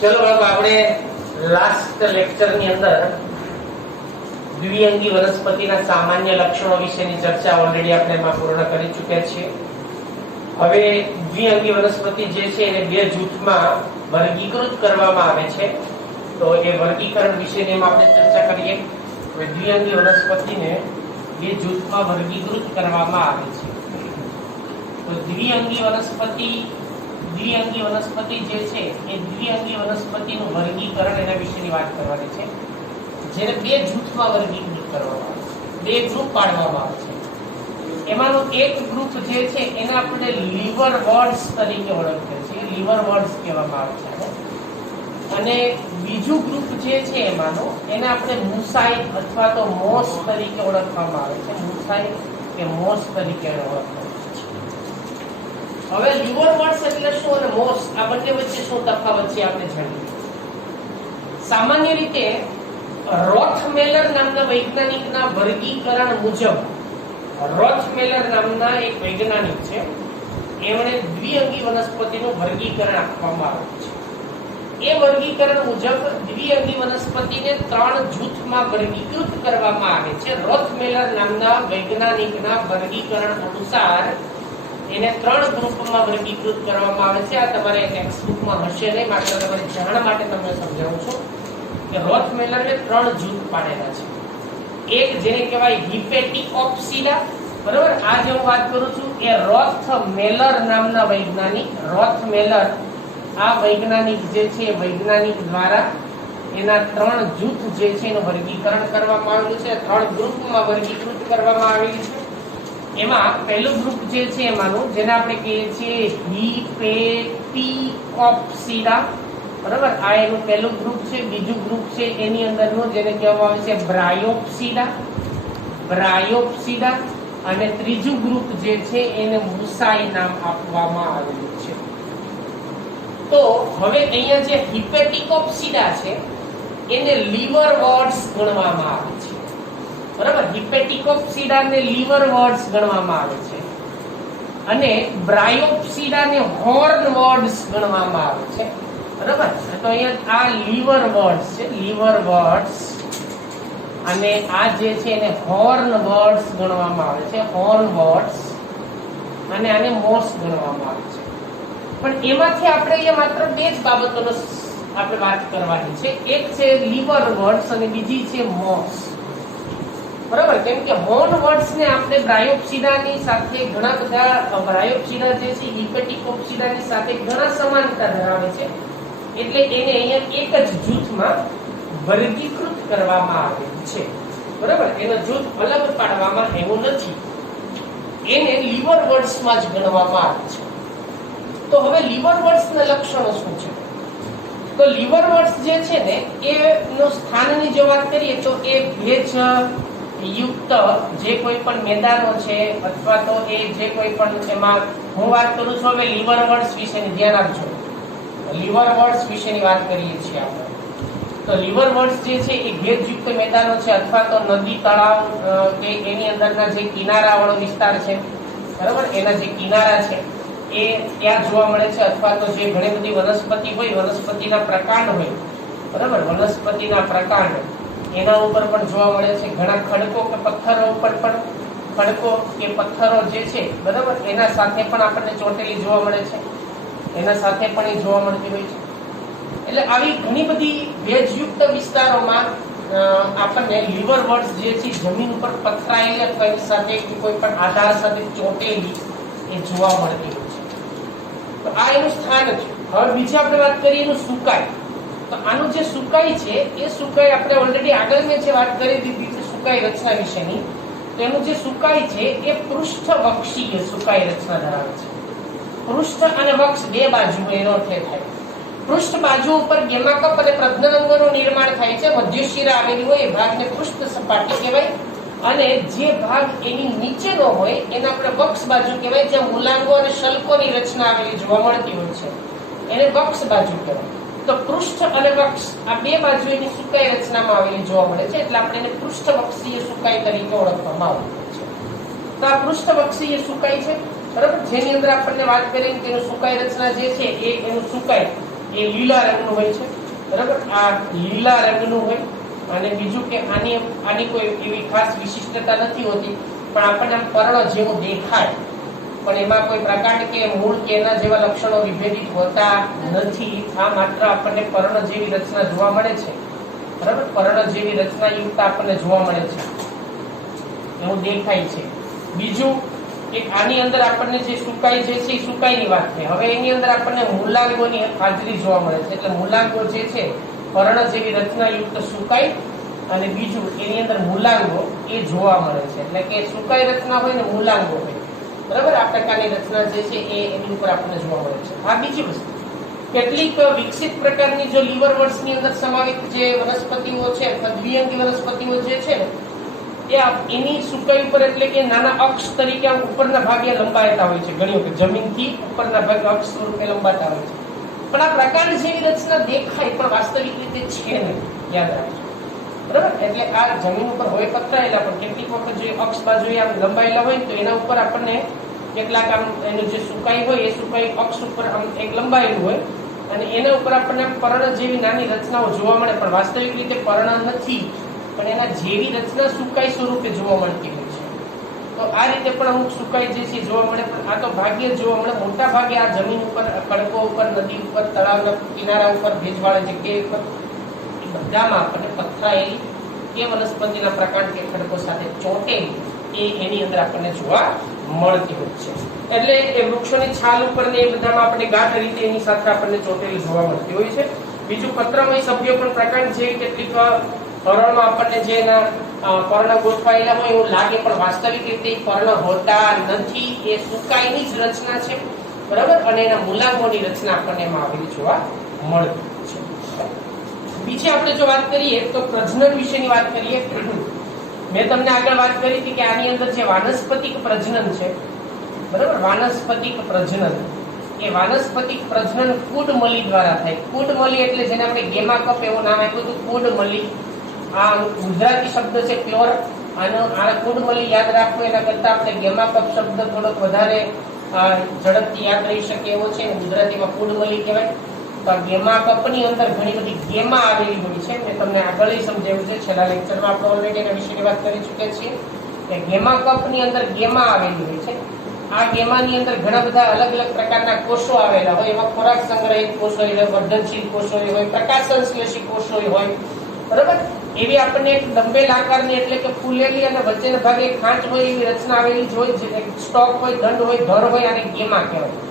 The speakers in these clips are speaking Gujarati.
ચલો બાળકો, આપણે લાસ્ટ લેક્ચરની અંદર દ્વિઅંગી વનસ્પતિના સામાન્ય લક્ષણો વિશેની ચર્ચા ઓલરેડી આપણે એમાં પૂર્ણ કરી ચૂક્યા છીએ. હવે દ્વિઅંગી વનસ્પતિ જે છે એને બે જૂથમાં વર્ગીકૃત કરવામાં આવે છે. તો એ વર્ગીકરણ વિશેની આપણે ચર્ચા કરીએ. હવે દ્વિઅંગી વનસ્પતિને બે જૂથમાં વર્ગીકૃત કરવામાં આવે છે. તો દ્વિઅંગી વનસ્પતિ જે છે એ દ્વિઅંગી વનસ્પતિનું વર્ગીકરણ એના વિશેની વાત કરવાની છે. જેને બે જૂથમાં વર્ગીકૃત કરવામાં આવે છે, બે ગ્રુપ પાડવામાં આવે છે. એમાંનું એક ગ્રુપ જે છે એને આપણે લીવર વર્ડ્સ તરીકે ઓળખીએ છીએ, લીવર વર્ડ્સ કહેવામાં આવે છે. અને બીજું ગ્રુપ જે છે એમાંનું એને આપણે મુસાઇડ અથવા તો મોસ તરીકે ઓળખવામાં આવે છે. મુસાઇડ કે મોસ તરીકે ઓળખવામાં આવે છે. હવે લીવર વર્ડ્સ એટલે શું અને મોસ, આ બંને વચ્ચે શું તફાવત છે આપણે જાણીએ. સામાન્ય રીતે રોથમેલર નામના વૈજ્ઞાનિકના વર્ગીકરણ મુજબ, રોથમેલર નામના એક વૈજ્ઞાનિક છે, એમણે દ્વિઅંગી વનસ્પતિનું વર્ગીકરણ આપવામાં આવ્યું છે. એ વર્ગીકરણ મુજબ દ્વિઅંગી વનસ્પતિને ત્રણ જૂથમાં વર્ગીકૃત કરવામાં આવે છે. રોથમેલર નામના વૈજ્ઞાનિકના વર્ગીકરણ અનુસાર એને ત્રણ ગ્રુપમાં વર્ગીકૃત કરવામાં આવે છે. આ તમારે ટેક્સ્ટબુકમાં હશે નહીં, માત્ર તમારી જાણ માટે તમને સમજાવું છું કે રોથમેલરે ત્રણ જૂથ પાડેલા છે. એક જેને કહેવાય હિપેટિકોપ્સિડા, બરાબર. આ જે હું વાત કરું છું એ રોથમેલર નામના વૈજ્ઞાનિક, રોથમેલર આ વૈજ્ઞાનિક જે છે વૈજ્ઞાનિક દ્વારા એના ત્રણ જૂથ જે છે એનું વર્ગીકરણ કરવામાં આવેલું છે. ત્રણ ગ્રુપમાં વર્ગીકૃત કરવામાં આવેલી છે. એમાં પહેલું ગ્રુપ જે છે એમાંનું જેને આપણે કહીએ છીએ હિપેટિકોપ્સિડા, બરાબર. આ એનું પહેલું ગ્રુપ છે. બીજું ગ્રુપ છે એની અંદરનું જેને કહેવામાં આવે છે બ્રાયોપ્સિડા, અને ત્રીજું ગ્રુપ જે છે એને મુસાઈ નામ આપવામાં આવેલું છે. તો હવે અહીંયા જે હિપેટિકોપ્સિડા છે એને લીવર વર્ડ્સ ગણવામાં આવે છે, બરાબર. હિપેટિકોપ્સિડાને લીવર વર્ડ્સ ગણવામાં આવે છે અને બ્રાયોપ્સિડાને હોર્ન વર્ડ્સ ગણવામાં આવે છે, બરાબર. તો અહીંયા આ લીવર વર્ડ્સ છે, લીવર વર્ડ્સ, અને આ જે છે એને હોર્ન વર્ડ્સ ગણવામાં આવે છે, હોર્ન વર્ડ્સ, અને આને મોસ ગણવામાં આવે છે. પણ એમાંથી આપણે અહીંયા માત્ર બે જ બાબતોનો આપણે વાત કરવાની છે. એક છે લીવર વર્ડ્સ અને બીજી છે મોસ, બરાબર. કેમ કે હોર્ન વર્ડ્સ ને આપણે બ્રાયોપ્સિડાની સાથે ઘણા બધા, બ્રાયોપ્સિડા જે છે હિપેટિકોપ્સિડાની સાથે ઘણા સમાનતા ધરાવે છે, એટલે એને અહીંયા એક જ જૂથમાં વર્ગીકૃત કરવામાં આવેલું છે, બરાબર. એનો જૂથ અલગ પાડવામાં એવું નથી, એને લીવર વર્ડ્સમાં જ ગણવામાં આવે છે. તો હવે લીવર વર્ડ્સના લક્ષણો શું છે? તો લીવર વર્ડ્સ જે છે ને એનું સ્થાનની જો વાત કરીએ તો એ ભેજ યુક્ત જે કોઈ પણ મેદાનો છે અથવા તો એ જે કોઈ પણ, એમાં હું વાત કરું છું હવે લીવર વર્ડ્સ વિશેની, ધ્યાન આપજો. લીવર વર્ડ્સ વિશેની વાત કરીએ છીએ આપણે. તો લીવર વર્ડ્સ જે છે એ ભેજયુક્ત મેદાનો છે અથવા તો નદી, તળાવ કે એની અંદરના જે કિનારાવાળો વિસ્તાર છે, બરાબર, એના જે કિનારા છે એ ત્યાં જોવા મળે છે. અથવા તો જે ઘણી બધી વનસ્પતિ હોય, વનસ્પતિના પ્રકાંડ હોય, બરાબર, વનસ્પતિના પ્રકાંડ એના ઉપર પણ જોવા મળે છે. ઘણા ખડકો કે પથ્થરો ઉપર પણ, ખડકો કે પથ્થરો જે છે, બરાબર, એના સાથે પણ આપણને ચોટેલી જોવા મળે છે, એના સાથે પણ એ જોવા મળતી હોય છે. એટલે આવી ઘણી બધી ભેજયુક્ત વિસ્તારોમાં આપણને લીવર વર્ડ્સ જે છે જમીન ઉપર પથરાયેલી અથવા એની સાથે કોઈ પણ આધાર સાથે ચોટેલી એ જોવા મળતી હોય છે. તો આ એનું સ્થાન છે. હવે બીજી આપણે વાત કરીએ એનું સુકાઈ. તો આનું જે સુકાઈ છે એ સુકાઈ આપણે ઓલરેડી આગળ મેં જે વાત કરી દીધી છે સુકાઈ રચના વિશેની. તો એનું જે સુકાઈ છે એ પૃષ્ઠવક્ષીય સુકાઈ રચના ધરાવે છે. પૃષ્ઠ અને વક્ષ બે બાજુ એનો અર્થ થાય. પૃષ્ઠ બાજુ ઉપર ગેમાકપ અને પ્રજનનાંગોનું નિર્માણ થાય છે. મધ્યશિરા આવેલી હોય એ ભાગને પૃષ્ઠ સપાટી કહેવાય, અને જે ભાગ એની નીચેનો હોય એને આપણે વક્ષ બાજુ કહેવાય, જ્યાં મૂલાંગો અને શલ્કોની રચના આવેલી જોવા મળતી હોય છે એને વક્ષ બાજુ કહેવાય. તો પૃષ્ઠ અને વક્ષ આ બે બાજુ એની સુકાઈ રચનામાં આવેલી જોવા મળે છે, એટલે આપણે એને પૃષ્ઠવક્ષીય સુકાઈ તરીકે ઓળખવામાં આવે છે. તો આ પૃષ્ઠવક્ષીય સુકાઈ છે, બરાબર, જેની અંદર આપણને વાત કરીએ કે એનું સુકાઈ રચના જે છે એ એનું સુકાઈ એ લીલા રંગનું હોય છે, બરાબર. આ લીલા રંગનું હોય અને બીજું કે આની કોઈ એવી ખાસ વિશિષ્ટતા નથી હોતી, પણ આપણને આમ પર્ણ જેવું દેખાય, પણ એમાં કોઈ પ્રકાંડ કે મૂળ કે એના જેવા લક્ષણો વિભેદિત હોતા નથી. આ માત્ર આપણને પર્ણ જેવી રચના જોવા મળે છે, બરાબર. પર્ણ જેવી રચના યુક્ત આપણને જોવા મળે છે, એવું દેખાય છે. બીજું કે આની અંદર આપણને જે સુકાઈ જે છે એ સુકાઈની વાત છે. હવે એની અંદર આપણને મૂલાંગોની હાજરી જોવા મળે છે, એટલે મૂલાંગો જે છે પર્ણ જેવી રચના યુક્ત સુકાઈ, અને બીજું એની અંદર મૂલાંગો એ જોવા મળે છે. એટલે કે સુકાઈ રચના હોય ને મૂલાંગો હોય, બરાબર. આ પ્રકારની રચના જે છે એ એની ઉપર આપણને જોવા મળે છે. આ બીજી વસ્તુ, કેટલીક વિકસિત પ્રકારની જો લીવરવર્ટ્સની અંદર સમાવિત જે વનસ્પતિઓ છે, દ્વિઅંગી વનસ્પતિઓ જે છે એ એની સુકાઈ ઉપર એટલે કે નાના અક્ષ તરીકે આમ ઉપરના ભાગે લંબાયતા હોય છે. ઘણી વખત જમીનથી ઉપરના ભાગે અક્ષ સ્વરૂપે લંબાતા હોય છે, પણ આ પ્રકાંડ જેવી રચના દેખાય પણ વાસ્તવિક રીતે છે નહીં, યાદ રાખજો, બરાબર. એટલે આ જમીન ઉપર હોય પથરાયેલા, પણ કેટલીક વખત જે અક્ષ બાજુએ આમ લંબાયેલા હોય તો એના ઉપર આપણને કેટલાક આમ એનું જે સુકાઈ હોય એ સુકાઈ અક્ષ ઉપર આમ એક લંબાયેલું હોય અને એના ઉપર આપણને પર્ણ જેવી નાની રચનાઓ જોવા મળે, પણ વાસ્તવિક રીતે પર્ણ નથી, પણ એના જેવી રચના સુકાઈ સ્વરૂપે જોવા મળતી હોય છે. તો આ રીતે પણ અમુક સુકાઈ જે છે જોવા મળે, પણ આ તો ભાગ્યે જોવા મળે. મોટા ભાગે આ જમીન ઉપર, ખડકો ઉપર, નદી ઉપર, તળાવના કિનારા ઉપર, ભેજવાળી જગ્યાએ ઉપર બધામાં આપણને પથરાયેલી કે વનસ્પતિના પ્રકાંડ કે ખડકો સાથે ચોંટેલી એની અંદર આપણને જોવા મળતી હોય છે. એટલે એ વૃક્ષોની છાલ ઉપર ને એ બધામાં આપણને ગાઢ રીતે એની સાથે આપણને ચોંટેલી જોવા મળતી હોય છે. બીજું પત્રમય સભ્યો પણ પ્રકાંડ જેવી કેટલીક પર્ણમાં આપણને જે એના પર્ણ ગોઠવાયેલા હોય એવું લાગે, પણ વાસ્તવિક રીતે પર્ણ હોતા નથી. એ સુકાઈની જ રચના છે, બરાબર. અને એના મૂલાંગોની રચના આપણને એમાં આવેલી જોવા મળતી છે. બીજી આપણે જો વાત કરીએ તો પ્રજનન વિશેની વાત કરીએ. મેં તમને આગળ વાત કરી હતી કે આની અંદર જે વાનસ્પતિક પ્રજનન છે, બરાબર. વાનસ્પતિક પ્રજનન, એ વાનસ્પતિક પ્રજનન કુડમલી દ્વારા થાય. કુડમલી એટલે જેને આપણે ગેમાકપ એવું નામ આપ્યું હતું, કુડમલી. આ ગુજરાતી શબ્દ છે પ્યોર, આનો કુડમલી યાદ રાખવું એના કરતા આપણે ગેમાકપ શબ્દ થોડોક વધારે ઝડપથી યાદ રહી શકે એવો છે. ગુજરાતીમાં કુડમલી કહેવાય. તો આ ગેમાકપની અંદર ઘણી બધી ગેમા આવેલી હોય છે. મેં તમને આગળ સમજાવ્યું છે, છેલ્લા લેક્ચરમાં આપણે ઓલરેડી એના વિશેની વાત કરી ચૂક્યા છીએ કે ગેમાકપની અંદર ગેમા આવેલી હોય છે. આ ગેમાની અંદર ઘણા બધા અલગ અલગ પ્રકારના કોષો આવેલા હોય. એમાં ખોરાક સંગ્રહિત કોષો હોય, વર્ધનશીલ કોષો હોય, પ્રકાશ સંશ્લેષી કોષો હોય, બરાબર. એવી આપણને એક ડંબેલ આકારની એટલે કે ફૂલેલી અને વચ્ચેના ભાગે ખાંચ હોય એવી રચના આવેલી હોય, જે સ્ટોક હોય, દંડ હોય, ધર હોય, અને ગેમા કહેવાય.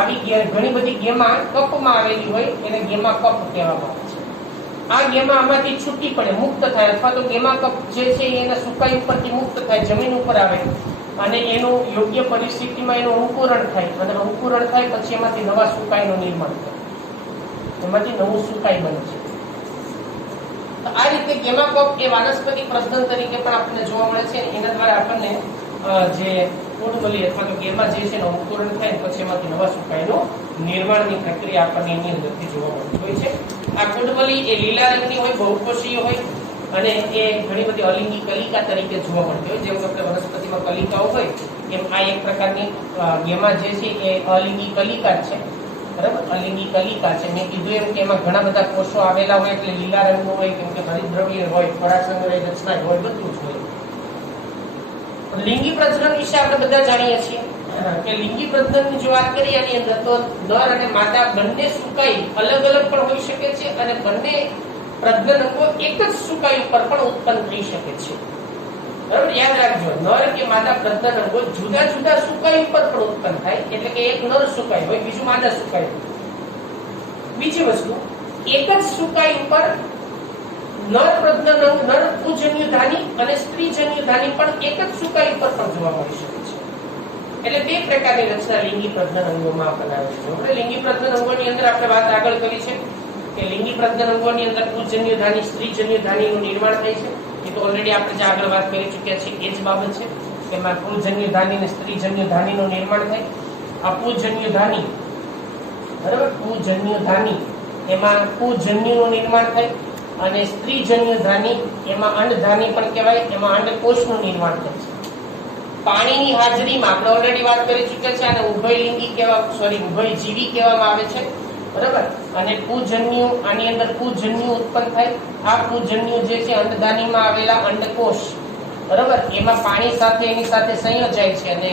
આવી ઘણી બધી ગેમા કપમાં આવેલી હોય, એને ગેમા કપ કહેવામાં આવે છે. આ ગેમા આમાંથી છૂટી પડે, મુક્ત થાય, અથવા તો ગેમા કપ જે છે એના સુકાઈ ઉપરથી મુક્ત થાય, જમીન ઉપર આવે અને એનું યોગ્ય પરિસ્થિતિમાં એનું અંકુરણ થાય, અને અંકુરણ થાય પછી એમાંથી નવા સુકાઈનું નિર્માણ થાય, એમાંથી નવું સુકાઈ બને છે. તો આ રીતે ગેમાકપ એ વાનસ્પતિક પ્રજનન તરીકે પણ આપણને જોવા મળે છે. એના દ્વારા આપણને જે કુડમલી અથવા તો ગેમા જે છે એનું અંકુરણ થાય પછી એમાંથી નવા સુકાઈનું નિર્માણની પ્રક્રિયા આપણને એની અંદરથી જોવા મળતી હોય છે. આ કુડમલી એ લીલા રંગની હોય, બહુકોષીય હોય અને એ ઘણી બધી અલિંગી કલિકા તરીકે જોવા મળતી હોય. જેમ આપણે વનસ્પતિમાં કલિકાઓ હોય એમ આ એક પ્રકારની ગેમા જે છે એ અલિંગી કલિકા છે, બરાબર. અલિંગી કલિકા છે. મેં કીધું એમ કે એમાં ઘણા બધા કોષો આવેલા હોય એટલે લીલા રંગનું હોય, કેમ કે હરિતદ્રવ્ય હોય, ખોરાક સંગ્રહ રચના હોય, બધું જ હોય. લિંગી પ્રજનન વિશે આપણે બધા જાણીએ છીએ કે લિંગી પ્રજનનની જો વાત કરીએ એની અંદર તો નર અને માદા બંને સુકાઈ અલગ અલગ પણ હોઈ શકે છે અને બંને પ્રજનન અંગો એક જ સુકાઈ ઉપર પણ ઉત્પન્ન થઈ શકે છે, બરાબર. યાદ રાખજો, નર કે માદા પ્રજનન અંગો જુદા જુદા સુકાઈ ઉપર પણ ઉત્પન્ન થાય, એટલે કે એક નર સુકાઈ હોય, બીજું માદા સુકાઈ હોય. બીજી વસ્તુ, એક જ સુકાઈ ઉપર નર પ્રજનન અંગ, નર પૂજન્યધાની અને સ્ત્રીજન્યધાની પણ એક જ સુકાઈ ઉપર પણ જોવા મળી શકે છે. એટલે બે પ્રકારની રચના લિંગી પ્રજનન અંગોમાં બનાવે છે. આપણે લિંગી પ્રજનન અંગોની અંદર આપણે વાત આગળ કરી છે કે લિંગી પ્રજનન અંગોની અંદર પૂજન્યધાની, સ્ત્રીજન્યધાનીનું નિર્માણ થાય છે. એ તો ઓલરેડી આપણે જે આગળ વાત કરી ચૂક્યા છીએ એ જ બાબત છે કે એમાં પૂજન્યધાની અને સ્ત્રીજન્યધાનીનું નિર્માણ થાય. આ પૂજન્યધાની, બરાબર, પૂજન્યધાની એમાં પૂજન્યનું નિર્માણ થાય અને સ્ત્રીજન્યધાની એમાં અંડધાની પણ કહેવાય, એમાં અંડકોષનું નિર્માણ થાય છે. પાણીની હાજરીમાં આપણે ઓલરેડી વાત કરી ચૂક્યા છે, અને ઉભયલિંગી ઉભયજીવી કહેવામાં આવે છે. બરાબર, અને પૂજન્યુ, આની અંદર પૂજન્યુ ઉત્પન્ન થાય. આ પૂજન્યુ જે છે અંડદાનીમાં આવેલા અંડકોષ, બરાબર, એમાં પાણી સાથે એની સાથે સંયોજાય છે અને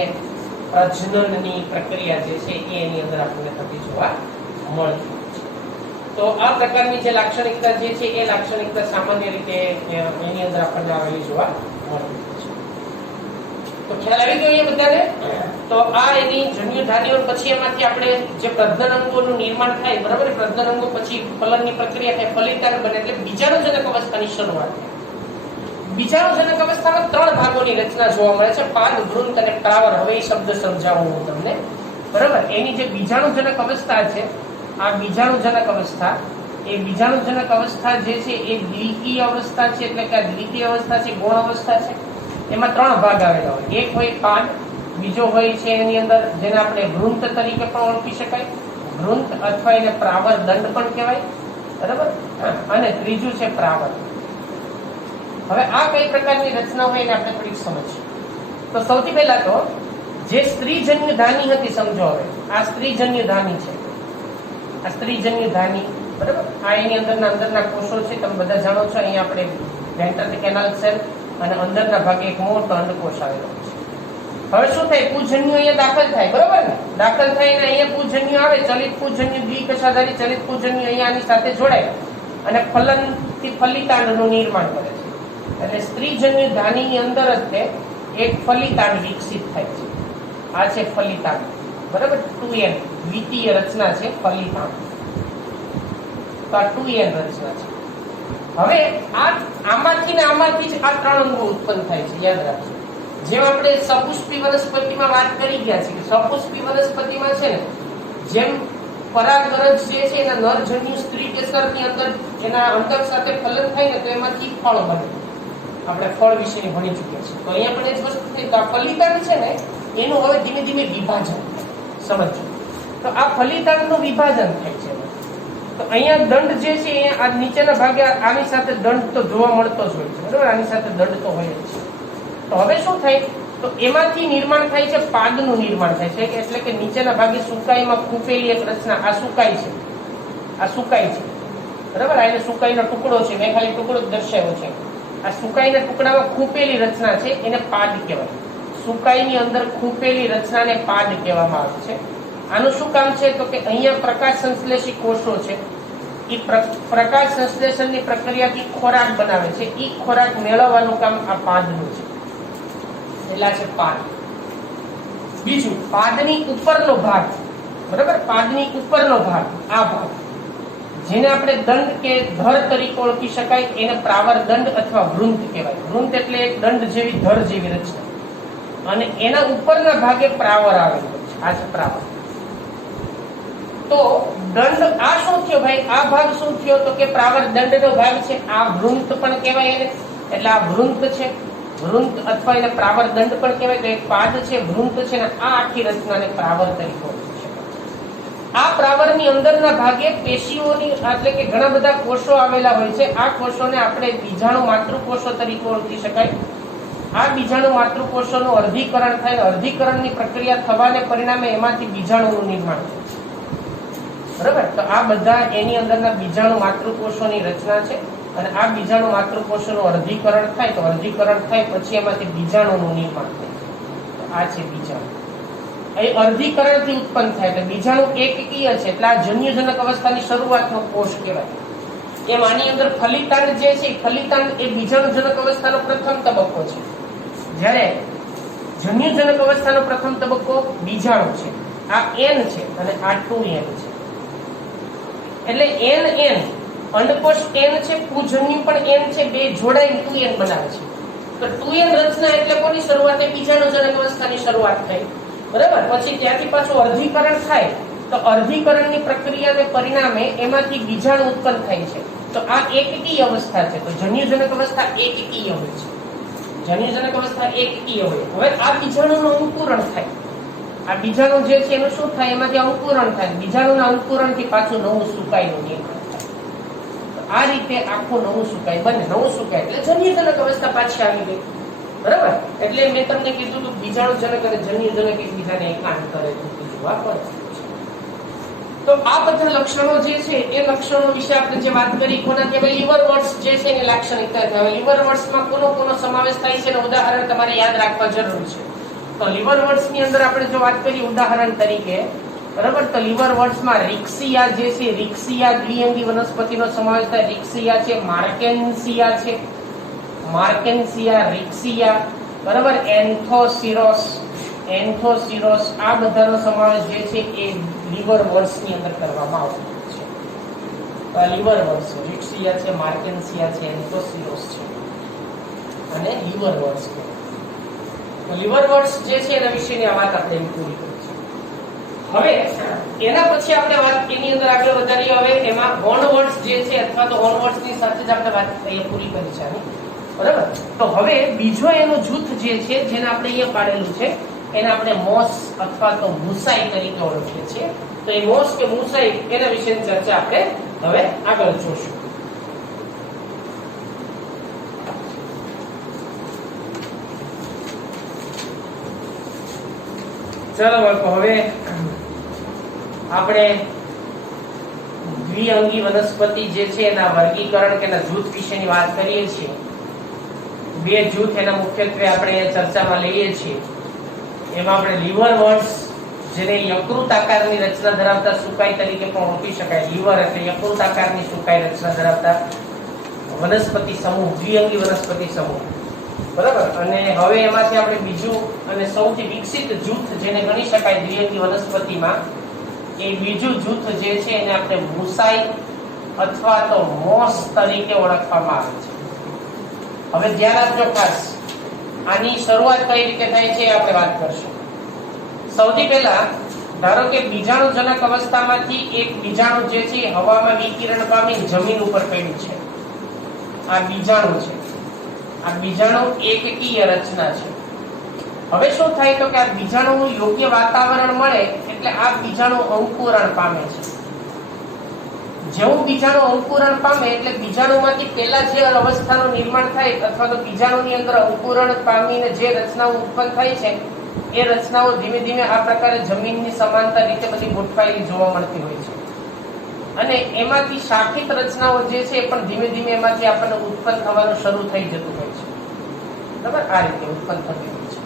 પ્રજનનની પ્રક્રિયા જે છે એ એની અંદર આપણને થતી જોવા મળતી. તો આ પ્રકારની જે લાક્ષણિકતા જે છે એ લાક્ષણિકતા સામાન્ય રીતે એની અંદર આપણને આવેલી જોવા મળતી છે. તો ખ્યાલ આવી ગયો એ બધાને? તો આ એની જન્યુધાનીઓ, પછી એમાંથી આપણે જે પ્રજનન અંગોનું નિર્માણ થાય, બરાબર, પ્રજનન અંગો પછી ફલનની પ્રક્રિયા થાય, ફલિતાંડ બને, એટલે બીજાણુજનક અવસ્થાની શરૂઆત થાય. બીજાણુજનક અવસ્થામાં 3 ભાગોની રચના જોવા મળે છે: પાદ, વૃંત અને પ્રાવર. હવે એ શબ્દ સમજાવું હું તમને, બરાબર. એની જે બીજાણુજનક અવસ્થા છે, આ બીજાણુજનક અવસ્થા, એ બીજાણુજનક અવસ્થા જે છે એ દ્વિકીય અવસ્થા છે, એટલે કે આ દ્વિતીય અવસ્થા છે, ગૌણ અવસ્થા છે. એમાં 3 ભાગ આવેલા હોય. એક હોય પાદ, બીજો હોય છે એની અંદર જેને આપણે વૃંત તરીકે પણ ઓળખી શકાય, વૃંત, અથવા એને પ્રાવર દંડ પણ કહેવાય, બરાબર, અને ત્રીજું છે પ્રાવર. હવે આ કઈ પ્રકારની રચના હોય એને આપણે થોડીક સમજીએ. તો સૌથી પહેલા તો જે સ્ત્રીજન્ય ધાની હતી, સમજો. હવે આ સ્ત્રીજન્ય ધાની છે, આ સ્ત્રીજન્ય ધાની, બરાબર. આ એની અંદરના કોષો છે, તમે બધા જાણો છો. અહીંયા આપણે વેન્ટ્રલ કેનાલ સેલ અને અંદરના ભાગે એક મોટો અંડકોષ આવેલો છે. હવે શું થાય? પૂજન્યુ અહીંયા દાખલ થાય, બરાબર ને? દાખલ થઈને અહીંયા પૂજન્યુ આવે, ચલિત પૂજન્યુ, દ્વિકશાધારી ચલિત પૂજન્યુ અહીંયા આની સાથે જોડાય અને ફલનથી ફલિતાંડનું નિર્માણ કરે છે. એટલે સ્ત્રીજન્ય ધાનીની અંદર જ તે એક ફલિતાંડ વિકસિત થાય છે. આ છે ફલિતાંડ, બરાબર. 2n દ્વિતીય રચના છે ફલિતાંડ. તો આ 2n રચના છે. હવે આમાંથી ને આમાંથી જ આ 3 અંગો ઉત્પન્ન થાય છે, યાદ રાખજો. જેમ આપણે સપુષ્પી વનસ્પતિમાં વાત કરી ગયા છે કે સપુષ્પી વનસ્પતિમાં છે ને, જેમ પરાગરજ જે છે એના નરજન્યુ સ્ત્રી કેસરની અંદર એના અંડક સાથે ફલન થાય ને, તો એમાંથી ફળ બને. આપણે ફળ વિશેની ભણી ચૂક્યા છીએ. તો અહીંયા પણ એ જ વસ્તુ થઈ. તો આ ફલિતાંડ છે ને, એનું હવે ધીમે ધીમે વિભાજન સમજો. તો આ ફલિતાંડનું વિભાજન થાય છે. તો અહીંયા દંડ જે છે એ આ નીચેના ભાગે આની સાથે દંડ તો જોવા મળતો જ હોય છે, બરાબર. આની સાથે દંડ તો હોય જ છે. તો હવે શું થાય? તો એમાંથી નિર્માણ થાય છે, પાદનું નિર્માણ થાય છે. એટલે કે નીચેના ભાગે સુકાઈમાં ખૂંપેલી એક રચના, આ સુકાઈ છે, આ સુકાઈ છે, બરાબર. આ એને સુકાઈનો ટુકડો છે, મેં ખાલી ટુકડો જ દર્શાવ્યો છે. આ સુકાઈના ટુકડામાં ખૂંપેલી રચના છે, એને પાદ કહેવાય. સુકાઈની અંદર ખૂંપેલી રચનાને પાદ કહેવામાં આવે છે. આનું શું કામ છે? તો કે અહીંયા પ્રકાશ સંશ્લેષી કોષો છે, એ પ્રકાશ સંશ્લેષણની પ્રક્રિયાથી ખોરાક બનાવે છે. એ ખોરાક મેળવવાનું કામ આ પાદનું છે. પહેલા છે પાદ. બીજું, પાદની ઉપરનો ભાગ, બરાબર. પાદની ઉપરનો ભાગ, આ ભાગ જેને આપણે દંડ કે ધર તરીકે ઓળખી શકાય, એને પ્રાવર દંડ અથવા વૃંત કહેવાય. વૃંત એટલે એક દંડ જેવી, ધર જેવી રચના. અને એના ઉપરના ભાગે પ્રાવર આવેલો છે. આ છે પ્રાવર. તો દંડ આ શું થયો ભાઈ? આ ભાગ શું થયો? તો કે પ્રાવર દંડનો ભાગ છે. આ વૃંત પણ કહેવાય એને, એટલે આ વૃંત છે. વૃંત અથવા એને પ્રાવર દંડ પણ કહેવાય. તો એક પાદ છે, વૃંત છે, ને આ આખી રચનાને પ્રાવર તરીકે ઓળખી શકાય. આ પ્રાવરની અંદરના ભાગે પેશીઓની, એટલે કે ઘણા બધા કોષો આવેલા હોય છે. આ કોષોને આપણે બીજાણુ માતૃકોષો તરીકે ઓળખી શકાય. આ બીજાણુ માતૃકોષોનું અર્ધીકરણ થાય. અર્ધીકરણની પ્રક્રિયા થવાને પરિણામે એમાંથી બીજાણુનું નિર્માણ થાય, બરાબર. તો આ બધા એની અંદરના બીજાણુ માતૃકોષોની રચના છે. અને આ બીજાણુ માતૃકોષોનું અર્ધીકરણ થાય. તો અર્ધીકરણ થાય પછી એમાંથી બીજાણુનું નિર્માણ થાય. તો આ છે બીજાણુ. એ અર્ધીકરણથી ઉત્પન્ન થાય. એટલે બીજાણુ એકકીય છે, એટલે આ જન્યુજનક અવસ્થાની શરૂઆતનો કોષ કહેવાય. એમ આની અંદર ફલિતાંડ જે છે, ફલિતાંડ એ બીજાણુજનક અવસ્થાનો પ્રથમ તબક્કો છે. જ્યારે જન્યુજનક અવસ્થાનો પ્રથમ તબક્કો બીજાણુ છે. આ n છે અને આ 2n છે. એટલે n અંડકોષ n છે, પૂજન્યુ પણ n છે, બે જોડાઈને 2n બનાવે છે. તો 2n રચના એટલે કોની શરૂઆત? બીજાણુજનક અવસ્થાની શરૂઆત થઈ, બરાબર. પછી ત્યાંથી પાછું અર્ધીકરણ થાય. તો અર્ધીકરણની પ્રક્રિયાને પરિણામે એમાંથી બીજાણુ ઉત્પન્ન થાય છે. તો આ એકકીય અવસ્થા છે. તો જન્યુજનક અવસ્થા એકકીય હોય છે. જન્યુજનક અવસ્થા એકકીય હોય. હવે આ બીજાણુનું અંકુરણ થાય. આ બીજાણુ જે છે એનું શું થાય? એમાંથી અંકુરણ થાય. બીજાણુના અંકુરણથી પાછું નવું સુકાઈનું નિર્માણ થાય. આ રીતે આખું નવું સુકાઈ બને. નવું સુકાઈ એટલે જન્યુજનક અવસ્થા પાછી આવી ગઈ, બરાબર. એટલે મેં તમને કીધું કે બીજાણુજનક અને જન્યુજનક એકબીજાને એકાંત કરે છે, જોવા પડે. તો આ બધા લક્ષણો જે છે એ લક્ષણો વિશે આપણે જે વાત કરી કોના કહેવાય લીવરવર્ટ્સ જે છે એની લાક્ષણિકતા કહેવાય. લીવરવર્ટ્સમાં કોનો સમાવેશ થાય છે એનું ઉદાહરણ તમારે યાદ રાખવા જરૂર છે. તો લીવરવર્ટ્સ ની અંદર આપણે જો વાત કરીએ ઉદાહરણ તરીકે, બરાબર, તો લીવરવર્ટ્સમાં રિક્સિયા જે છે, રિક્સિયા દ્વિઅંગી વનસ્પતિનો સમાવેશ થાય. રિક્સિયા છે, માર્કેન્સિયા છે, માર્કેન્સિયા, રિક્સિયા, બરાબર, એન્થોસિરોસ, એન્થોસિરોસ, આ બધાનો સમાવેશ જે છે એ લીવરવર્ટ્સ ની અંદર કરવામાં આવતો છે. તો આ લીવરવર્ટ્સ છે, રિક્સિયા છે, માર્કેન્સિયા છે, એન્થોસિરોસ છે અને લીવરવર્ટ્સ છે. તો લીવરવર્ટ્સ જે છે એના વિશેની આ વાત આપણે પૂરી કરી છે. હવે એના પછી આપણે વાત એની અંદર આગળ વધારીએ. હવે એમાં હોર્નવર્ટ્સ જે છે અથવા તો હોર્નવર્ટ્સ ની સાથે જ આપણે વાત અહીંયા પૂરી કરી છે, બરાબર. તો હવે બીજો એનો જૂથ જે છે જેને આપણે અહીંયા પાડેલું છે એને આપણે મોસ અથવા તો મુસાઈ તરીકે ઓળખીએ છીએ. તો એ મોસ કે મુસાઈ એના વિશેની ચર્ચા આપણે હવે આગળ જોશું. ચલો બાળકો, હવે આપણે દ્વિઅંગી વનસ્પતિ જે છે એના વર્ગીકરણ કે એના જૂથ વિશેની વાત કરીએ છીએ. બે જૂથ એના મુખ્યત્વે આપણે ચર્ચામાં લઈએ છીએ. એમાં આપણે લીવરવર્ટ્સ જેને યકૃત આકારની રચના ધરાવતા સુકાઈ તરીકે પણ ઓળખી શકાય. લીવર એટલે યકૃત આકારની સુકાઈ રચના ધરાવતા વનસ્પતિ સમૂહ, દ્વિઅંગી વનસ્પતિ સમૂહ, બરાબર. અને હવે એમાંથી આપણે બીજું અને સૌથી વિકસિત જૂથ જેને ગણી શકાય દ્વિઅંગી વનસ્પતિમાં, એ બીજું જૂથ જે છે એને આપણે મુસાઈ અથવા તો મોસ તરીકે ઓળખવામાં આવે છે. હવે ધ્યાન આપજો ખાસ, આની શરૂઆત કઈ રીતે થાય છે આપણે વાત કરશું. સૌથી પહેલા ધારો કે બીજાણુજનક અવસ્થામાંથી એક બીજાણુ જે છે હવામાં વિકિરણ પામી જમીન ઉપર પડ્યું છે. આ બીજાણુ છે, આ બીજાણુ એકકીય રચના છે. હવે શું થાય તો કે આ બીજાણુનું યોગ્ય વાતાવરણ મળે એટલે આ બીજાણુ અંકુરણ પામે છે. જેવું બીજાણુ અંકુરણ પામે એટલે બીજાણુમાંથી પહેલા જે અવસ્થાનું નિર્માણ થાય અથવા તો બીજાણુની અંદર અંકુરણ પામીને જે રચનાઓ ઉત્પન્ન થાય છે એ રચનાઓ ધીમે ધીમે આ પ્રકારે જમીનની સમાંતર રીતે બધી ગોઠવાયેલી જોવા મળતી હોય છે. અને એમાંથી શાખિત રચનાઓ જે છે એ પણ ધીમે ધીમે એમાંથી આપણને ઉત્પન્ન થવાનું શરૂ થઈ જતું હોય છે. બરાબર, આ રીતે ઉત્પન્ન થતી હોય છે.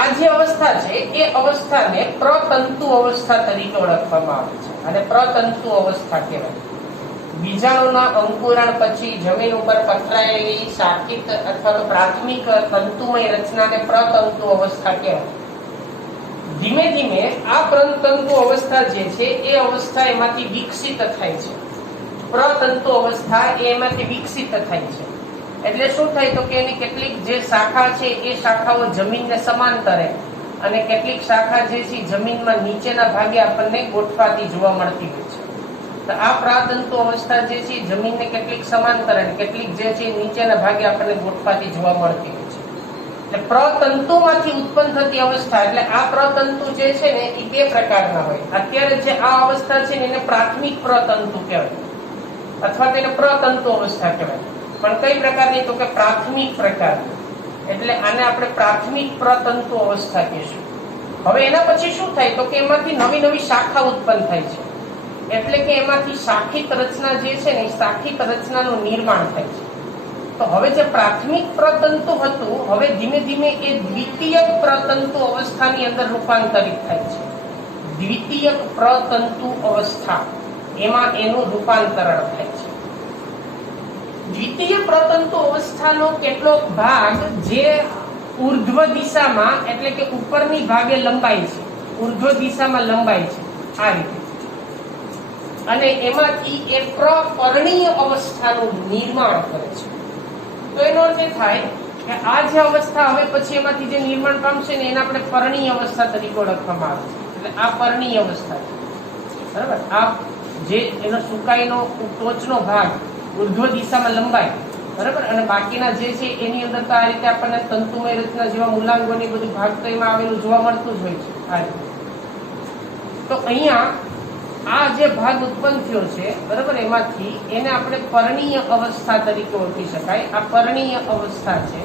આ જે અવસ્થા છે એ અવસ્થાને પ્રતંતુ અવસ્થા તરીકે ઓળખવામાં આવે છે. અને પ્રતંતુ અવસ્થા કહેવાય. બીજાણુના અંકુરણ પછી જમીન ઉપર પથરાયેલી શાખિત અથવા તો પ્રાથમિક તંતુમય રચનાને પ્રતંતુ અવસ્થા કહેવાય. ધીમે ધીમે આ પ્રતંતુ અવસ્થા જે છે એ અવસ્થા એમાંથી વિકસિત થાય છે. પ્રતંતુ અવસ્થા એમાંથી વિકસિત થાય છે એટલે શું થાય તો કે એની કેટલીક જે શાખા છે એ શાખાઓ જમીનને સમાંતરે અને કેટલીક શાખા જે છે જમીનમાં નીચેના ભાગે આપણને ગોઠવાતી જોવા મળતી હોય છે. તો આ પ્રાતંતુ અવસ્થા જે છે જમીનને કેટલીક સમાંતર અને કેટલીક જે છે નીચેના ભાગે આપણને ગોઠવાતી જોવા મળતી હોય છે. એટલે પ્રતંતુમાંથી ઉત્પન્ન થતી અવસ્થા, એટલે આ પ્રતંતુ જે છે ને એ બે પ્રકારના હોય. અત્યારે જે આ અવસ્થા છે ને એને પ્રાથમિક પ્રતંતુ કહેવાય અથવા તેને પ્રતંતુ અવસ્થા કહેવાય. પણ કઈ પ્રકારની તો કે પ્રાથમિક પ્રકારની, એટલે આને આપણે પ્રાથમિક પ્રતંતુ અવસ્થા કહીશું. હવે એના પછી શું થાય તો કે એમાંથી નવી નવી શાખા ઉત્પન્ન થાય છે. એટલે કે એમાંથી શાખિત રચના જે છે ને એ શાખિત રચનાનું નિર્માણ થાય છે. તો હવે જે પ્રાથમિક પ્રતંતુ હતું હવે ધીમે ધીમે એ દ્વિતીયક પ્રતંતુ અવસ્થાની અંદર રૂપાંતરિત થાય છે. દ્વિતીયક પ્રતંતુ અવસ્થા, એમાં એનું રૂપાંતરણ થાય છે. દ્વિતીય પ્રતંતુ અવસ્થાનો કેટલોક ભાગ જે ઉર્ધ્વ દિશામાં એટલે કે ઉપરની ભાગે લંબાય છે, ઉર્ધ્વ દિશામાં લંબાય છે આ રીતે, અને એમાંથી એક પ્રપર્ણીય અવસ્થાનું નિર્માણ કરે છે. તો એનો અર્થ એ થાય કે આ જે અવસ્થા હવે પછી એમાંથી જે નિર્માણ પામશે ને એને આપણે પર્ણીય અવસ્થા તરીકે ઓળખવામાં આવે છે. એટલે આ પર્ણીય અવસ્થા છે, બરાબર. આ જે એનો સુકાઈનો ટોચનો ભાગ ઉર્ધ્વ દિશામાં લંબાય, બરાબર, અને બાકીના જે છે એની અંદર તો આ રીતે આપણને તંતુમય રચના જેવા મૂલાંગોની બધું ભાગ તો એમાં આવેલું જોવા મળતું જ હોય છે આ રીતે. તો અહીંયા આ જે ભાગ ઉત્પન્ન થયો છે, બરાબર, એમાંથી એને આપણે પર્ણીય અવસ્થા તરીકે ઓળખી શકાય. આ પર્ણીય અવસ્થા છે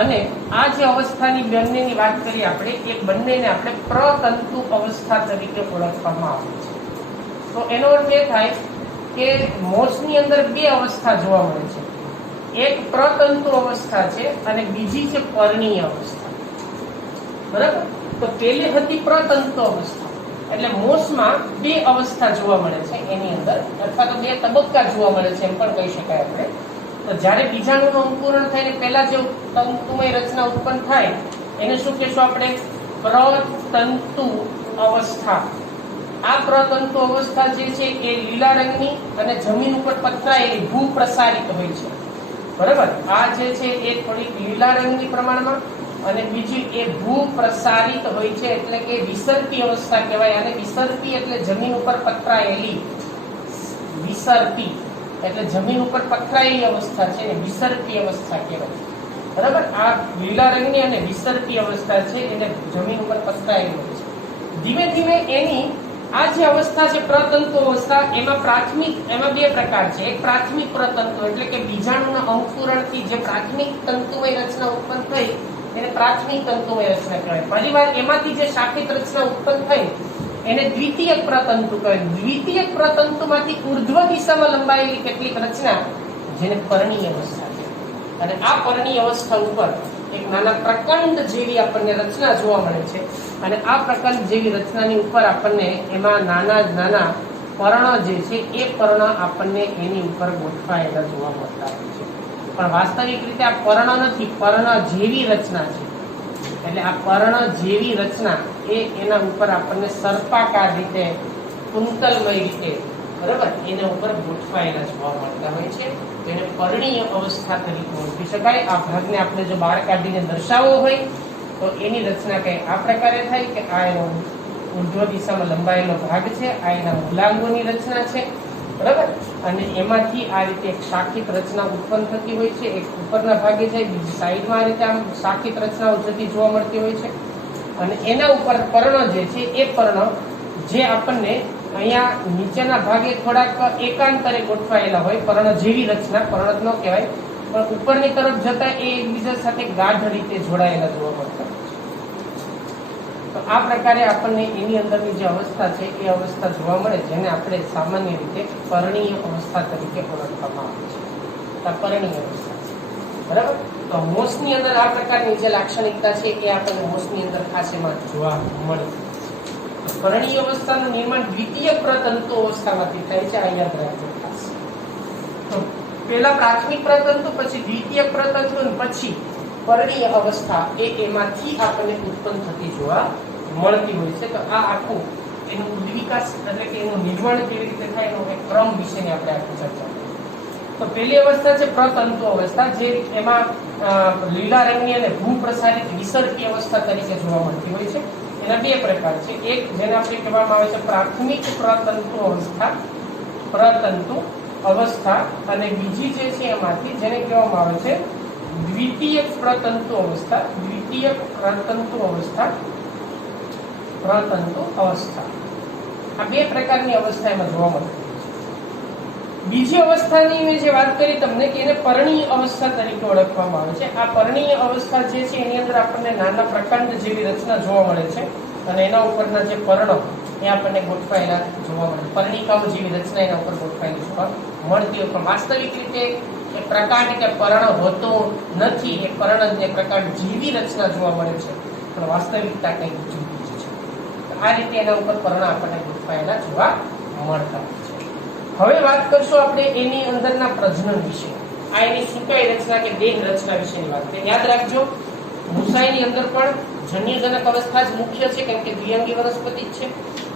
અને આ જે અવસ્થાની બંનેની વાત કરીએ આપણે, એ બંનેને આપણે પ્રતંતુ અવસ્થા તરીકે ઓળખવામાં આવે છે. તો એનો અર્થ એ થાય કે મોસની અંદર બે અવસ્થા જોવા મળે છે. એક પ્રતંતુ અવસ્થા છે અને બીજી છે પર્ણીય અવસ્થા. બરાબર? તો પેલી હતી પ્રતંતુ અવસ્થા, એટલે મોસમાં બે અવસ્થા જોવા મળે છે એની અંદર, અથવા તો બે તબક્કા જોવા મળે છે એમ પણ કહી શકાય આપણે. તો જ્યારે બીજાણુનું અંકુરણ થઈને પહેલા જે તંતુમય રચના ઉત્પન્ન થાય એને શું કહેશું આપણે? પ્રતંતુ અવસ્થા. આ પ્રતંતુ અવસ્થા જે છે એ લીલા રંગની અને જમીન ઉપર પથરાયેલી ભૂપ્રસારિત હોય છે. બરાબર? આ જે છે એ થોડી લીલા રંગની પ્રમાણમાં અને બીજી એ ભૂપ્રસારિત હોય છે, એટલે કે વિસરતી અવસ્થા કહેવાય. અને વિસરતી એટલે જમીન ઉપર પથરાયેલી. વિસરતી એટલે જમીન ઉપર પથરાયેલી અવસ્થા છે ને વિસરતી અવસ્થા કહેવાય. બરાબર? આ લીલા રંગની અને વિસરતી અવસ્થા છે એને જમીન ઉપર પથરાયેલી હોય છે. ધીમે ધીમે એની આ જે અવસ્થા છે પ્રતંતુ અવસ્થા, એમાં બે પ્રકાર છે. એક પ્રાથમિક પ્રતંતુ એટલે કે બીજાણુના અંકુરણથી જે પ્રાથમિક તંતુમય રચના ઉત્પન્ન થઈ એને પ્રાથમિક તંતુમય રચના કહેવાય. ફરીવાર એમાંથી જે શાખિત રચના ઉત્પન્ન થઈ એને દ્વિતીયક પ્રતંતુ કહેવાય. દ્વિતીયક પ્રતંતુમાંથી ઉર્ધ્વ દિશામાં લંબાયેલી કેટલીક રચના જેને પર્ણીય અવસ્થા છે. અને આ પર્ણીય અવસ્થા ઉપર એક નાના પ્રકંડ જેવી આપણને રચના જોવા મળે છે. અને આ પ્રકંડ જેવી રચનાની ઉપર આપણને એમાં નાના પર્ણ જે છે એ પર્ણ આપણને એની ઉપર ગોઠવાયેલા જોવા મળતા હોય છે. પણ વાસ્તવિક રીતે આ પર્ણ નથી, પર્ણ જેવી રચના છે. એટલે આ પર્ણ જેવી રચના એ એના ઉપર આપણને સર્પાકાર રીતે, કુંતલમય રીતે, બરાબર, એના ઉપર ગોઠવાયેલા જોવા મળતા હોય છે. તેને પર્ણીય અવસ્થા તરીકે ઓળખી શકાય. આ ભાગને આપણે જો બહાર કાઢીને દર્શાવવો હોય તો એની રચના કઈ આ પ્રકારે થાય કે આ એનો ઉર્ધ્વ દિશામાં લંબાયેલો ભાગ છે, આ એના મૂલાંગોની રચના છે. બરાબર? અને એમાંથી આ રીતે એક શાખિત રચના ઉત્પન્ન થતી હોય છે. એક ઉપરના ભાગે જાય, બીજી સાઈડમાં આ રીતે આમ શાખિત રચનાઓ જતી જોવા મળતી હોય છે. અને એના ઉપર પર્ણ જે છે એ પર્ણ જે આપણને અહીંયા નીચેના ભાગે થોડાક એકાંતરે ગોઠવાયેલા હોય, પર્ણ જેવી રચના, પર્ણ ન કહેવાય, પણ ઉપરની તરફ જતા એ એકબીજા સાથે ગાઢ રીતે જોડાયેલા જોવા મળતા હોય છે. તો આ પ્રકારે આપણને એની અંદરની જે અવસ્થા છે એ અવસ્થા જોવા મળે, જેને આપણે સામાન્ય રીતે પર્ણીય અવસ્થા તરીકે ઓળખવામાં આવે છે. આ પર્ણીય અવસ્થા છે. બરાબર? તો મોસની અંદર આ પ્રકારની જે લાક્ષણિકતા છે એ આપણને મોસની અંદર ખાસ એમાં જોવા મળે. પર્ણીય અવસ્થાનું નિર્માણ દ્વિતીય પ્રતંતુ અવસ્થામાંથી થાય છે. આ યાદ રાખજો ખાસ. તો પહેલા પ્રાથમિક પ્રતંતુ, પછી દ્વિતીય પ્રતંતુ અને પછી પર્ણીય અવસ્થા એમાંથી આપણને ઉત્પન્ન થતી જોવા મળતી હોય છે. તો આ આખું એનું વિકાસ એટલે કે એનું નિર્માણ કેવી રીતે થાય એનો એક ક્રમ વિશેની આપણે આખી ચર્ચા કરીએ. તો પહેલી અવસ્થા છે પ્રતંતુ અવસ્થા, જે એમાં લીલા રંગની અને ભૂપ્રસારિત વિસરતી અવસ્થા તરીકે જોવા મળતી હોય છે. એના બે પ્રકાર છે. એક જેને આપણે કહેવામાં આવે છે પ્રાથમિક પ્રતંતુ અવસ્થા, અને બીજી જે છે એમાંથી જેને કહેવામાં આવે છે દ્વિતીયક પ્રતંતુ અવસ્થા. આ બે પ્રકારની અવસ્થા એમાં જોવા મળતી હોય છે. બીજી અવસ્થાની મેં જે વાત કરી તમને કે એને પર્ણીય અવસ્થા તરીકે ઓળખવામાં આવે છે. આ પર્ણીય અવસ્થા જે છે એની અંદર આપણને નાના પ્રકાંડ જેવી રચના જોવા મળે છે અને એના ઉપરના જે પર્ણો એ આપણને ગોઠવાયેલા જોવા મળે. પર્ણિકાઓ જેવી રચના એના ઉપર ગોઠવાયેલી જોવા મળતી હોય, પણ વાસ્તવિક રીતે એ પ્રકાંડ કે પર્ણ હોતો નથી. એ પર્ણ જે પ્રકાંડ જેવી રચના જોવા મળે છે, પણ વાસ્તવિકતા કંઈક જુદી છે. આ રીતે એના ઉપર પર્ણ આપણને ગોઠવાયેલા જોવા મળતા હોય છે. હવે વાત કરશું આપણે એની અંદરના પ્રજનન વિશે. આ એની સુકાઈ રચના કે દેહ રચના વિશેની વાત કરીએ. યાદ રાખજો, મૂસાઈની અંદર પણ જન્યજનક અવસ્થા જ મુખ્ય છે, કેમ કે દ્વિઅંગી વનસ્પતિ જ છે.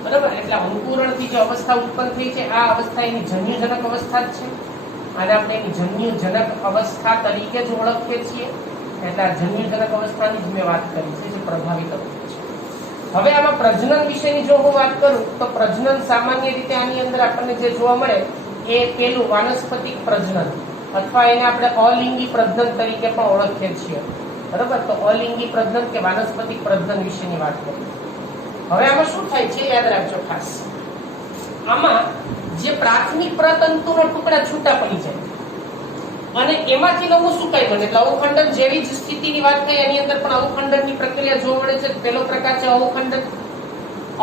બરાબર? એટલે અંકુરણથી જે અવસ્થા ઉત્પન્ન થઈ છે આ અવસ્થા એની જન્યજનક અવસ્થા જ છે. અને આપણે એની જન્યજનક અવસ્થા તરીકે જ ઓળખીએ છીએ. એટલે આ જન્યજનક અવસ્થાની જ મેં વાત કરી છે, જે પ્રભાવિત અવસ્થા છે. હવે આમાં પ્રજનન વિશેની જો હું વાત કરું તો પ્રજનન સામાન્ય રીતે આની અંદર આપણને જે જોવા મળે એ પેલું વાનસ્પતિક પ્રજનન, અથવા એને આપણે અલિંગી પ્રજનન તરીકે પણ ઓળખીએ છીએ. બરાબર? તો અલિંગી પ્રજનન કે વાનસ્પતિક પ્રજનન વિશેની વાત કરીએ. હવે આમાં શું થાય છે યાદ રાખજો ખાસ. આમાં જે પ્રાથમિક પ્રતંતુના ટુકડા છૂટા પડી જાય અને એમાંથી નવું સુકાઈ બને, એટલે અવખંડન જેવી જ સ્થિતિની વાત થઈ એની અંદર પણ અવખંડનની પ્રક્રિયા જોવા મળે છે. પહેલો પ્રકાર છે અવખંડન.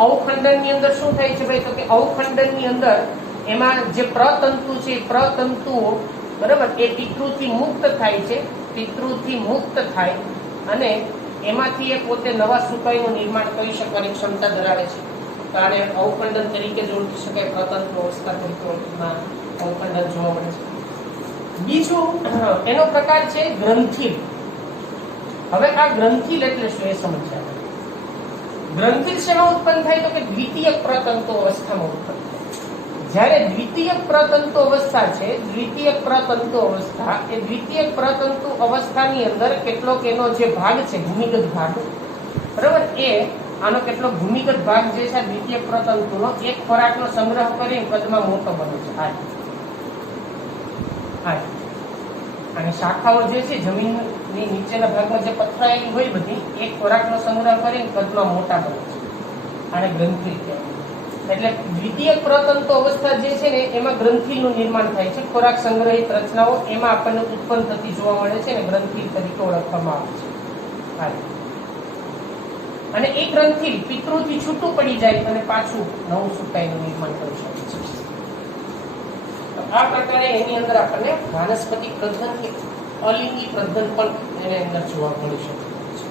અવખંડનની અંદર શું થાય છે ભાઈ? તો કે અવખંડનની અંદર એમાં જે પ્રતંતુ છે, પ્રતંતુઓ બરાબર એ પિતૃથી મુક્ત થાય છે, પિતૃથી મુક્ત થાય અને એમાંથી એ પોતે નવા સુકાઈનું નિર્માણ કરી શકવાની ક્ષમતા ધરાવે છે. તો આને અવખંડન તરીકે જ ઓળખી શકાય, પ્રતંતુ અવસ્થા તરીકે અવખંડન જોવા મળે છે. બીજું એનો પ્રકાર છે ગ્રંથિલ. હવે આ ગ્રંથિલ એટલે શું એ સમજ્યા. ગ્રંથિલ શેમાં ઉત્પન્ન થાય? તો કે દ્વિતીય પ્રતંતુ અવસ્થામાં ઉત્પન્ન થાય. જ્યારે દ્વિતીય પ્રતંતુ અવસ્થા છે, દ્વિતીય પ્રતંતુ અવસ્થા, એ દ્વિતીય પ્રતંતુ અવસ્થાની અંદર કેટલોક એનો જે ભાગ છે, ભૂમિગત ભાગ બરાબર, એ આનો કેટલોક ભૂમિગત ભાગ જે છે દ્વિતીય પ્રતંતુનો એક ખોરાકનો સંગ્રહ કરીને કદમાં મોટો બને છે. અને શાખાઓ જે છે જમીનની નીચેના ભાગમાં જે પથરાયેલી હોય બધી એક ખોરાકનો સંગ્રહ કરીને કદમાં મોટા બને છે. આને ગ્રંથિલ કહેવાય. એટલે દ્વિતીય પ્રતંતુ અવસ્થા જે છે ને એમાં ગ્રંથિલનું નિર્માણ થાય છે. ખોરાક સંગ્રહિત રચનાઓ એમાં આપણને ઉત્પન્ન થતી જોવા મળે છે ને ગ્રંથિલ તરીકે ઓળખવામાં આવે છે. અને એ ગ્રંથિલ પિતૃથી છૂટું પડી જાય અને પાછું નવું સુકાઈનું નિર્માણ કરી શકે છે. આ પ્રકારે એની અંદર આપણને વાનસ્પતિક પ્રજનન કે અલિંગી પ્રજનન પણ એની અંદર જોવા મળી શકે છે.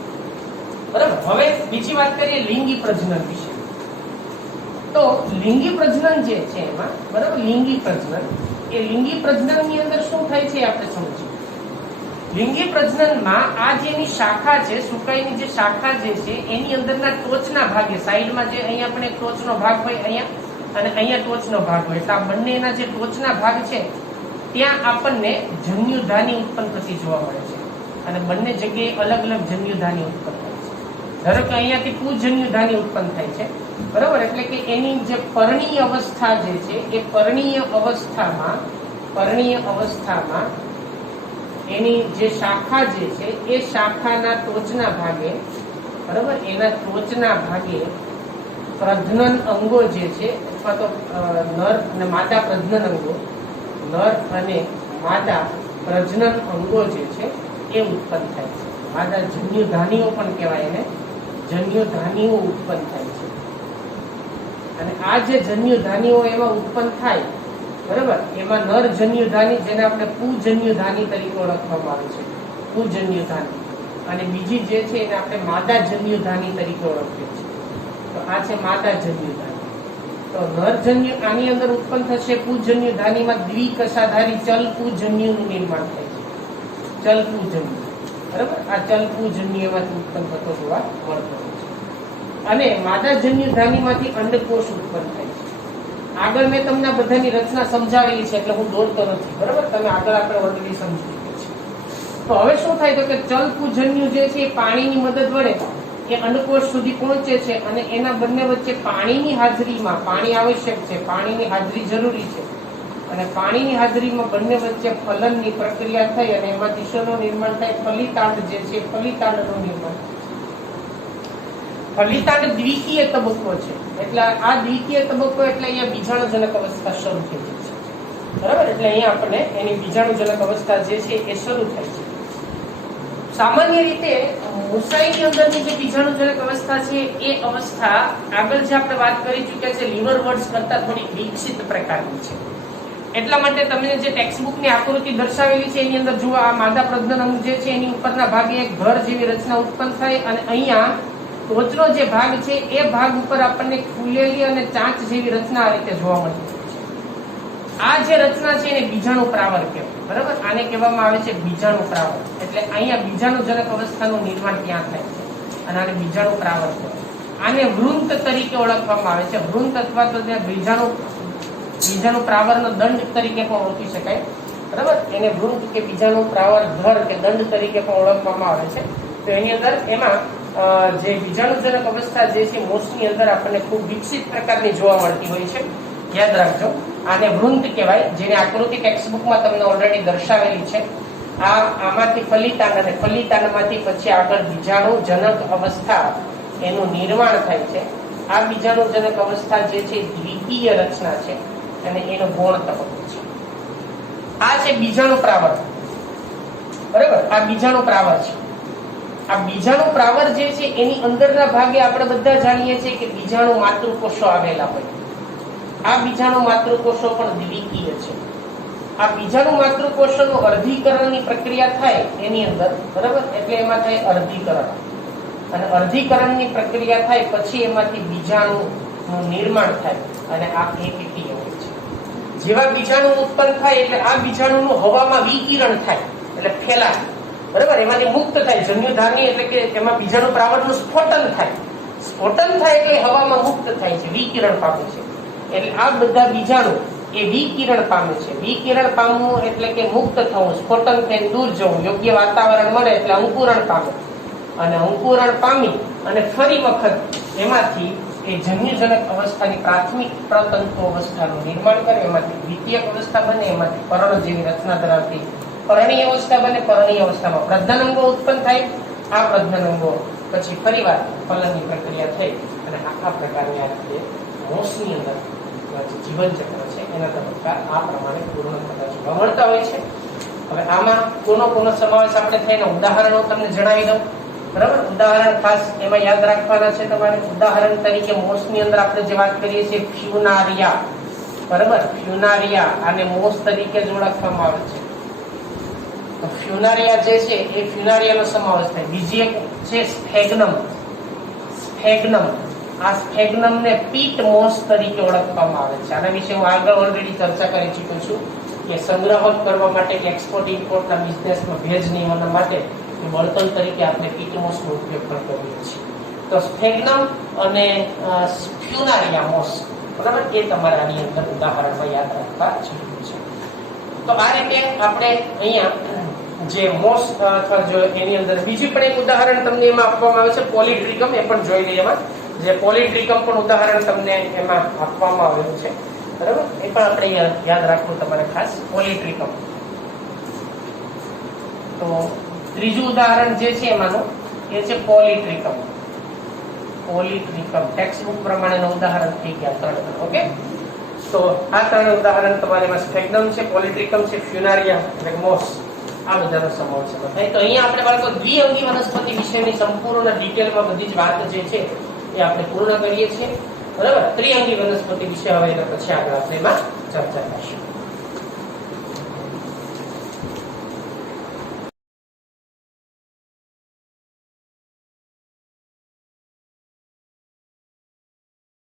બરાબર. હવે બીજી વાત કરીએ લિંગી પ્રજનન વિશે. તો લિંગી પ્રજનન જે છે એમાં બરાબર, લિંગી પ્રજનન, એ લિંગી પ્રજનનની અંદર શું થાય છે આપણે સમજીએ. લિંગી પ્રજનનમાં આ જેની શાખા છે, સુકાઈની જે શાખા જે છે એની અંદરના ટોચના ભાગે, સાઈડમાં જે અહીંયા પણ એક ટોચનો ભાગ હોય અહીંયા અને અહીંયા ટોચનો ભાગ હોય, એટલે આ બંનેના જે ટોચના ભાગ છે ત્યાં આપણને જન્યુધાની ઉત્પન્ન થતી જોવા મળે છે. અને બંને જગ્યાએ અલગ અલગ જન્યુધાની ઉત્પન્ન થાય છે. ધારો કે અહીંયાથી પૂજન્યુધાની ઉત્પન્ન થાય છે બરાબર, એટલે કે એની જે પર્ણીય અવસ્થા જે છે એ પર્ણીય અવસ્થામાં એની જે શાખા જે છે એ શાખાના ટોચના ભાગે બરાબર, એના ટોચના ભાગે પ્રજનન અંગો જે છે અથવા તો નર અને માદા પ્રજનન અંગો, નર અને માદા પ્રજનન અંગો જે છે એ ઉત્પન્ન થાય છે. માદા જન્યુધાનીઓ પણ કહેવાય એને, જન્યુધાનીઓ ઉત્પન્ન થાય છે. અને આ જે જન્યુધાનીઓ એમાં ઉત્પન્ન થાય બરાબર, એમાં નર જન્યુધાની જેને આપણે પૂજન્યુધાની તરીકે ઓળખવામાં આવે છે, પૂજન્યુધાની, અને બીજી જે છે એને આપણે માદા જન્યુધાની તરીકે ઓળખીએ છીએ. તો આ છે માદા જન્યુધાની. તો નર જન્યુ આની અંદર ઉત્પન્ન થશે પૂજન્યુધાનીમાં દ્વિકશાધારી ચલ પૂજન્યુનું નિર્માણ થાય છે, ચલ પૂજન્યુ બરાબર. આ ચલ પૂજન્યુમાંથી ઉત્પન્ન થતો જોવા મળતો હોય છે. અને માદા જન્યુધાનીમાંથી અંડકોષ ઉત્પન્ન થાય છે. આગળ મેં તમને બધાની રચના સમજાવેલી છે એટલે હું દોડતો નથી બરાબર, તમે આગળ આપણે ઓલરેડી સમજી લીધું છે. તો હવે શું થાય તો કે ચલ પૂજન્યુ જે છે એ પાણીની મદદ વડે એ અંડકોષ સુધી પહોંચે છે અને એના બંને વચ્ચે પાણીની હાજરીમાં, પાણી આવશ્યક છે, પાણીની હાજરી જરૂરી છે, અને પાણીની હાજરીમાં બંને વચ્ચે ફલનની પ્રક્રિયા થઈ અને એમાંથી શેનું નિર્માણ થાય? ફલિતાંડ જે છે, ફલિતાંડનું નિર્માણ. ફલિતાંડ દ્વિતીય તબક્કો છે. એટલે આ દ્વિતીય તબક્કો એટલે અહીંયા બીજાણુજનક અવસ્થા શરૂ થઈ જાય છે બરાબર. એટલે અહીંયા આપણને એની બીજાણુજનક અવસ્થા જે છે એ શરૂ થાય છે. સામાન્ય રીતે મૂસાઈની અંદરની જે બીજાણુજનક અવસ્થા છે એ અવસ્થા આગળ જે આપણે વાત કરી ચૂક્યા છે લીવર વર્ડ્સ કરતા થોડી વિકસિત પ્રકારની છે. એટલા માટે તમને જે ટેક્સ્ટબુકની આકૃતિ દર્શાવેલી છે એની અંદર જુઓ, આ માદા પ્રજનન અંગ જે છે એની ઉપરના ભાગે એક ઘર જેવી રચના ઉત્પન્ન થાય અને અહીંયા ટોચનો જે ભાગ છે એ ભાગ ઉપર આપણને ફૂલેલી અને ચાંચ જેવી રચના આ રીતે જોવા મળતી છે. આ જે રચના છે એને બીજાણુ પ્રાવર કહેવાય બરાબર. આને કહેવામાં આવે છે બીજાણુ પ્રાવર. એટલે અહીંયા બીજાણુજનક અવસ્થાનું નિર્માણ ત્યાં થાય છે અને આને બીજાણુ પ્રાવર કહેવાય. આને વૃંત તરીકે ઓળખવામાં આવે છે. વૃંત અથવા તો બીજાણુ પ્રાવરનો દંડ તરીકે પણ ઓળખી શકાય બરાબર. એને વૃંત કે બીજાણુ પ્રાવર ઘર કે દંડ તરીકે પણ ઓળખવામાં આવે છે. તો એની અંદર એમાં જે બીજાણુજનક અવસ્થા જે છે મોસની અંદર આપણને ખૂબ વિકસિત પ્રકારની જોવા મળતી હોય છે. યાદ રાખજો, આને વૃંત કહેવાય, જેની આકૃતિ ટેક્સ્ટબુકમાં તમને ઓલરેડી દર્શાવેલી છે. આમાંથી ફલિતાંડ અને ફલિતાંડમાંથી પછી આગળ બીજાણુજનક અવસ્થા એનું નિર્માણ થાય છે. આ બીજાણુજનક અવસ્થા જે છે દ્વિતીય રચના છે અને એનો ગૌણ તબક્કો છે. આ છે બીજાણુ પ્રાવર બરાબર. આ બીજાણુ પ્રાવર છે. આ બીજાણુ પ્રાવર જે છે એની અંદરના ભાગે આપણે બધા જાણીએ છીએ કે બીજાણુ માતૃકોષો આવેલા હોય. આ બીજાણુ માતૃકોષો પણ દ્વિકીય છે. આ બીજાણુ માતૃકોષોનું અર્ધીકરણની પ્રક્રિયા થાય એની અંદર, બરાબર, એટલે એમાં થાય અર્ધીકરણ, અને અર્ધીકરણની પ્રક્રિયા થાય પછી એમાંથી બીજાણુનું નિર્માણ થાય, અને આ એકકીય હોય છે. જેવા બીજાણુ ઉત્પન્ન થાય એટલે આ બીજાણુનું હવામાં વિકિરણ થાય એટલે ફેલાય, બરાબર, એમાંથી મુક્ત થાય જન્યુધારની, એટલે કે એમાં બીજાણુ પ્રાવરનું સ્ફોટન થાય. સ્ફોટન થાય એટલે હવામાં મુક્ત થાય છે, વિકિરણ પામે છે. એટલે આ બધા બીજાણુ એ વિકિરણ પામે છે. વિકિરણ પામવું એટલે કે મુક્ત થવું, સ્ફોટન થઈને દૂર જવું, યોગ્ય વાતાવરણ મળે એટલે અંકુરણ પામે, અને અંકુરણ પામી અને ફરી વખત એમાંથી એ જન્યુજનક અવસ્થાની પ્રાથમિક પ્રતંતુ અવસ્થાનું નિર્માણ કરે, એમાંથી દ્વિતીયક અવસ્થા બને, એમાંથી પર્ણ જેવી રચના ધરાવતી પરણીય અવસ્થા બને. પરણીય અવસ્થામાં પ્રજનનાંગો ઉત્પન્ન થાય. આ પ્રજનનાંગો પછી ફરીવાર ફલનની પ્રક્રિયા થઈ અને આ પ્રકારની આ રીતે મોસની અંદર જીવન ચક્ર છે એના તબક્કા આ પ્રમાણે પૂર્ણ થતા જોવા મળતા હોય છે. હવે આમાં કોનો સમાવેશ આપણે થઈને ઉદાહરણો તમને જણાવી દઉં, બરાબર. ઉદાહરણ ખાસ એમાં યાદ રાખવાના છે તમારે. ઉદાહરણ તરીકે મોસની અંદર આપણે જે વાત કરીએ છીએ ફ્યુનારિયા, બરાબર, ફ્યુનારિયા આને મોસ તરીકે જ ઓળખવામાં આવે છે. તો ફ્યુનારિયા જે છે એ ફ્યુનારિયાનો સમાવેશ થાય. બીજી એક છે સ્ફેગ્નમ. સ્ફેગ્નમ, આ સ્ફેગ્નમને પીટ મોસ તરીકે ઓળખવામાં આવે છે. આના વિશે હું આગળ ઓલરેડી ચર્ચા કરી ચૂક્યો છું કે સંગ્રહણ કરવા માટે કે એક્સપોર્ટ ઇમ્પોર્ટના બિઝનેસમાં ભેજ નિયમન માટે બળતણ તરીકે આપણે પીટ મોસનો ઉપયોગ પણ કરીએ છીએ. તો સ્ફેગ્નમ અને ફ્યુનારિયા મોસ, બરાબર, એ તમારે આની અંદર ઉદાહરણમાં યાદ રાખવા જરૂરી છે. તો આ રીતે આપણે અહીંયા જે મોસ અથવા જો એની અંદર બીજું પણ એક ઉદાહરણ તમને એમાં આપવામાં આવે છે પોલિટ્રિકમ, એ પણ જોઈ લઈએ. એમાં જે પોલિટ્રિકમ પણ ઉદાહરણ તમને એમાં આપવામાં આવેલું છે, બરાબર, એ પણ આપણે યાદ રાખવું તમારે ખાસ. પોલિટ્રિકમ, તો ત્રીજું ઉદાહરણ જે છે એમાંનું એ છે પોલિટ્રિકમ. પોલિટ્રિકમ ટેક્સ્ટ બુક પ્રમાણેનું ઉદાહરણ થઈ ગયા 3. ઓકે, તો આ 3 ઉદાહરણ તમારે એમાં સ્ફેગ્નમ છે, પોલિટ્રિકમ છે, ફ્યુનારિયા એટલે મોસ, આ બધાનો સમાવેશ થાય. તો અહીંયા આપણે બાળકો દ્વિઅંગી વનસ્પતિ વિશેની સંપૂર્ણ ડિટેલમાં બધી જ વાત જે છે એ આપણે પૂર્ણ કરીએ છીએ, બરાબર. ત્રિઅંગી વનસ્પતિ વિશે હવે એના પછી આગળ આપણે એમાં ચર્ચા કરીશું.